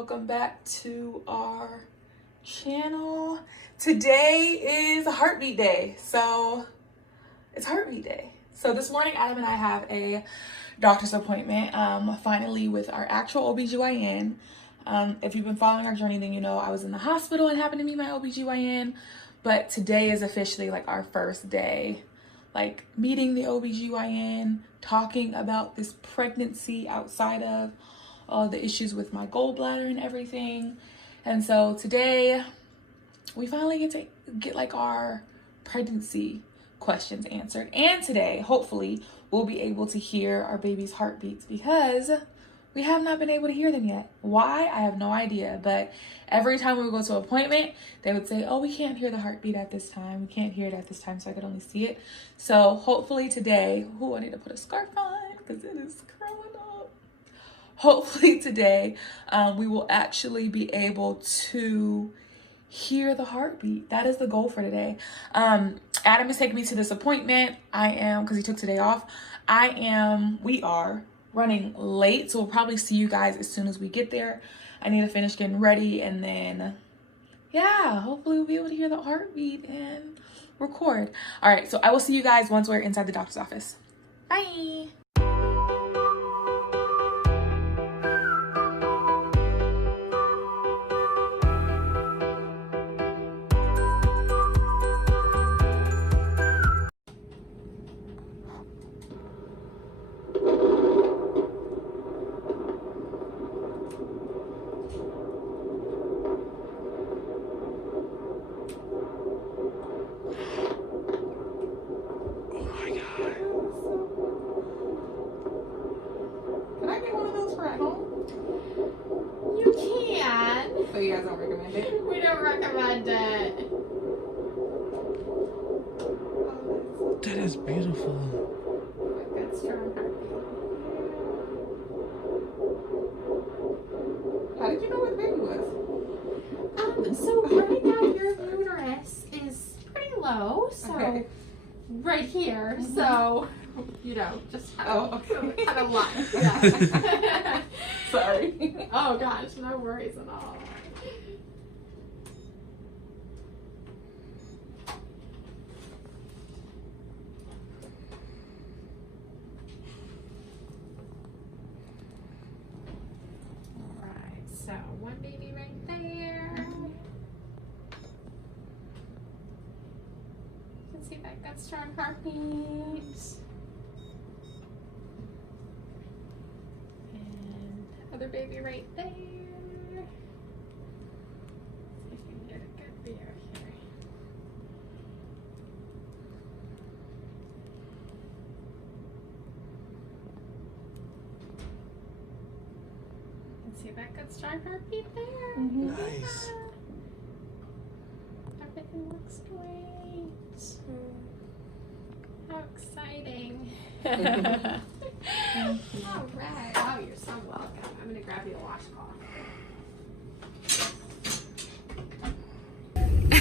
Welcome back to our channel. Today is heartbeat day. So it's heartbeat day. So this morning, Adam and I have a doctor's appointment, finally with our actual OBGYN. If you've been following our journey, then you know I was in the hospital and happened to meet my OBGYN. But today is officially like our first day, like meeting the OBGYN, talking about this pregnancy outside of all the issues with my gallbladder and everything. And so today we finally get like our pregnancy questions answered. And today, hopefully, we'll be able to hear our baby's heartbeats because we have not been able to hear them yet. Why? I have no idea. But every time we would go to an appointment, they would say, oh, we can't hear the heartbeat at this time. We can't hear it at this time, so I could only see it. So hopefully today, I need to put a scarf on because it is curling up. Hopefully today, we will actually be able to hear the heartbeat. That is the goal for today. Adam is taking me to this appointment. Because he took today off. We are running late, so we'll probably see you guys as soon as we get there. I need to finish getting ready, and then hopefully we'll be able to hear the heartbeat and record. All right, so I will see you guys once we're inside the doctor's office. Bye. So you guys don't recommend it? We don't recommend it. That is beautiful. Good strong heartbeat. How did you know where the baby was? So right now your uterus is pretty low, so okay. Right here, so just kind of line. Yeah. Sorry. Oh gosh, no worries at all. Alright, so one baby right there. You can see that good strong heartbeat. Other baby right there. See if you can get a good view here. You can see that good strong heartbeat there. Nice. Everything looks great. How exciting. All right. Oh, you're so welcome. I'm going to grab you a washcloth.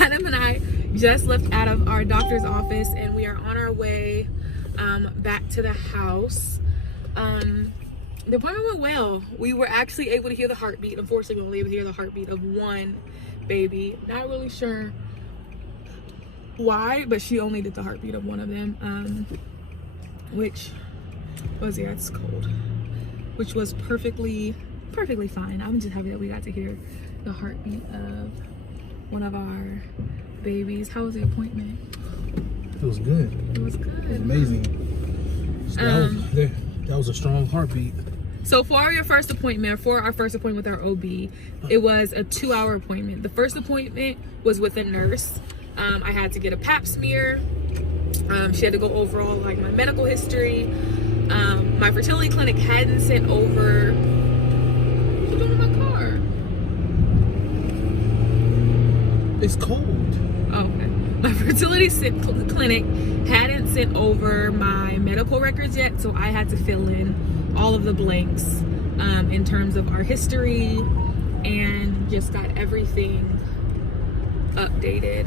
Adam and I just left out of our doctor's office and we are on our way back to the house. The appointment went well. We were actually able to hear the heartbeat. Unfortunately, we were only able to hear the heartbeat of one baby. Not really sure why, but she only did the heartbeat of one of them, which was, it's cold, which was perfectly fine. I'm just happy that we got to hear the heartbeat of one of our babies. How was the appointment? It was good. It was good. It was amazing. So that was a strong heartbeat. So for our first appointment with our OB, it was a 2-hour appointment. The first appointment was with a nurse. I had to get a pap smear. She had to go over all like my medical history. My fertility clinic hadn't sent over. What you doing in my car? It's cold. Oh, okay. My fertility clinic hadn't sent over my medical records yet, so I had to fill in all of the blanks in terms of our history and just got everything updated.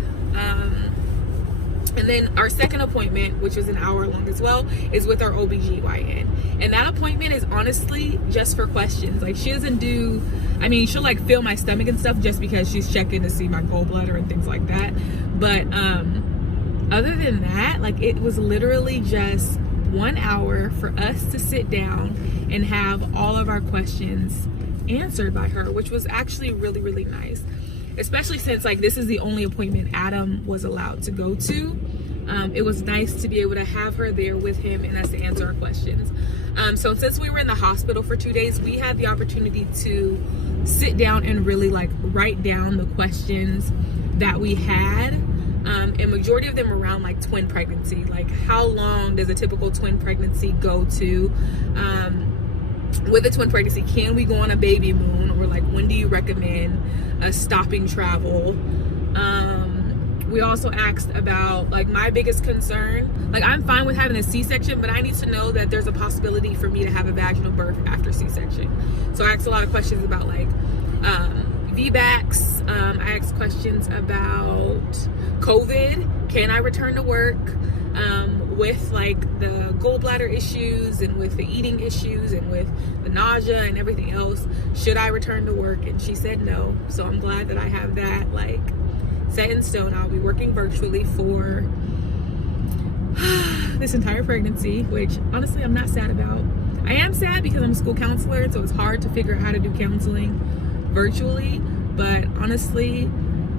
And then our second appointment, which was an hour long as well, is with our OBGYN. And that appointment is honestly just for questions. Like, she doesn't do, I mean, she'll like feel my stomach and stuff just because she's checking to see my gallbladder and things like that. But other than that, like, it was literally just 1 hour for us to sit down and have all of our questions answered by her, which was actually really, really nice. Especially since like this is the only appointment Adam was allowed to go to. It was nice to be able to have her there with him and us to answer our questions. So since we were in the hospital for 2 days, we had the opportunity to sit down and really like write down the questions that we had. And majority of them around like twin pregnancy. Like, how long does a typical twin pregnancy go to? With a twin pregnancy, can we go on a baby moon, or like when do you recommend stopping travel? We also asked about like my biggest concern. Like, I'm fine with having a C-section, but I need to know that there's a possibility for me to have a vaginal birth after C-section. So I asked a lot of questions about like VBACs. I asked questions about COVID. Can I return to work? With like the gallbladder issues and with the eating issues and with the nausea and everything else, should I return to work? And she said no. So I'm glad that I have that like set in stone. I'll be working virtually for this entire pregnancy, which honestly I'm not sad about. I am sad because I'm a school counselor, so it's hard to figure out how to do counseling virtually, but honestly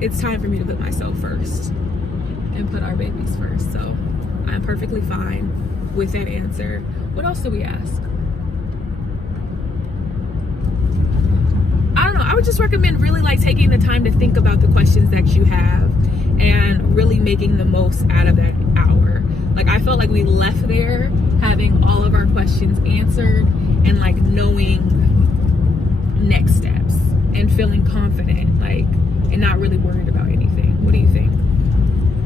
it's time for me to put myself first and put our babies first. So I'm perfectly fine with that answer. What else do we ask? I don't know. I would just recommend really like taking the time to think about the questions that you have and really making the most out of that hour. Like, I felt like we left there having all of our questions answered and like knowing next steps and feeling confident, like, and not really worried about anything. What do you think?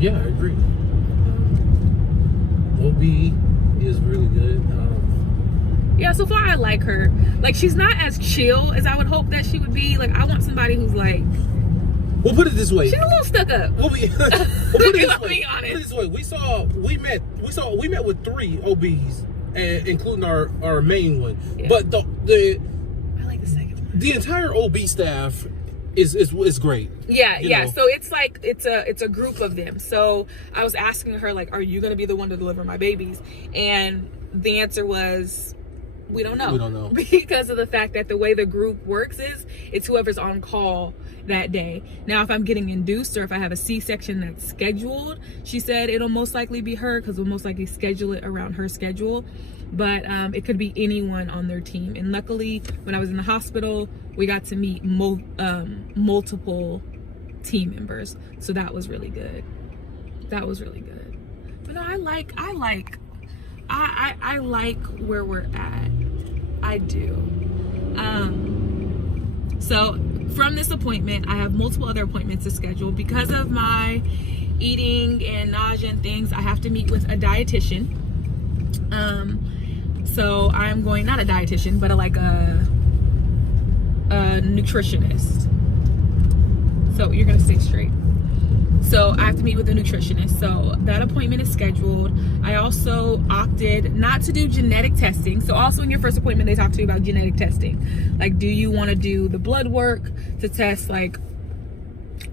Yeah, I agree. OB is really good. Yeah, so far I like her. Like, she's not as chill as I would hope that she would be. Like, I want somebody who's like, we'll put it this way. She's a little stuck up. We'll put it this way. Be honest. Put it this way. We met with 3 OBs, and including our main one. Yeah. But I like the second one. The entire OB staff is great. Yeah, you yeah. know? So it's like it's a group of them. So I was asking her like, are you gonna be the one to deliver my babies? And the answer was, we don't know. We don't know. Because of the fact that the way the group works is it's whoever's on call that day. Now, if I'm getting induced or if I have a C-section that's scheduled, she said it'll most likely be her because we'll most likely schedule it around her schedule. But it could be anyone on their team. And luckily, when I was in the hospital, we got to meet multiple team members. So that was really good. That was really good. But no, I like where we're at. I do. So from this appointment, I have multiple other appointments to schedule. Because of my eating and nausea and things, I have to meet with a dietitian. So I'm going, not a dietitian, but like a nutritionist. So you're gonna stay straight. So I have to meet with a nutritionist. So that appointment is scheduled. I also opted not to do genetic testing. So also in your first appointment, they talk to you about genetic testing. Like, do you want to do the blood work to test, like,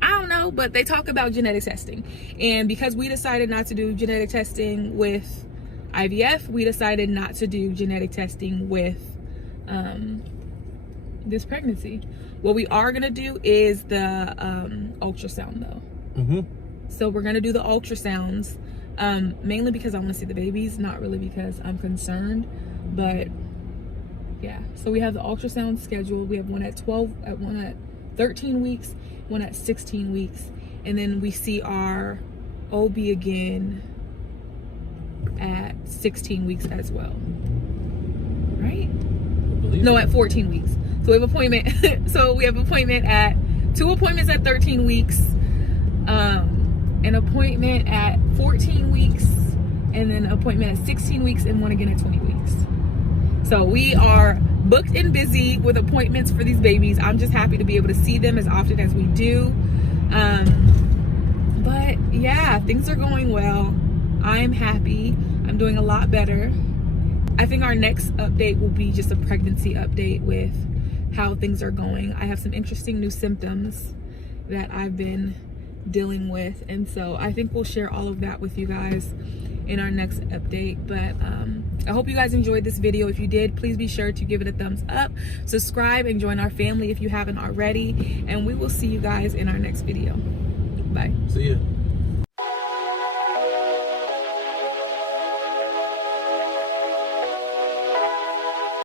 I don't know, but they talk about genetic testing. And because we decided not to do genetic testing with IVF, we decided not to do genetic testing with this pregnancy. What we are gonna do is the ultrasound though. Mm-hmm. So we're gonna do the ultrasounds, mainly because I want to see the babies, not really because I'm concerned. But yeah, so we have the ultrasound scheduled. We have one at 13 weeks, one at 16 weeks, and then we see our OB again at 16 weeks as well. Right? No, at 14 weeks. So we have appointment. So we have appointment at 2 appointments at 13 weeks. An appointment at 14 weeks, and then an appointment at 16 weeks, and one again at 20 weeks. So we are booked and busy with appointments for these babies. I'm just happy to be able to see them as often as we do. But yeah, things are going well. I'm happy. I'm doing a lot better. I think our next update will be just a pregnancy update with how things are going. I have some interesting new symptoms that I've been dealing with, and so I think we'll share all of that with you guys in our next update. But I hope you guys enjoyed this video. If you did, please be sure to give it a thumbs up, subscribe, and join our family if you haven't already, and we will see you guys in our next video. Bye. See ya.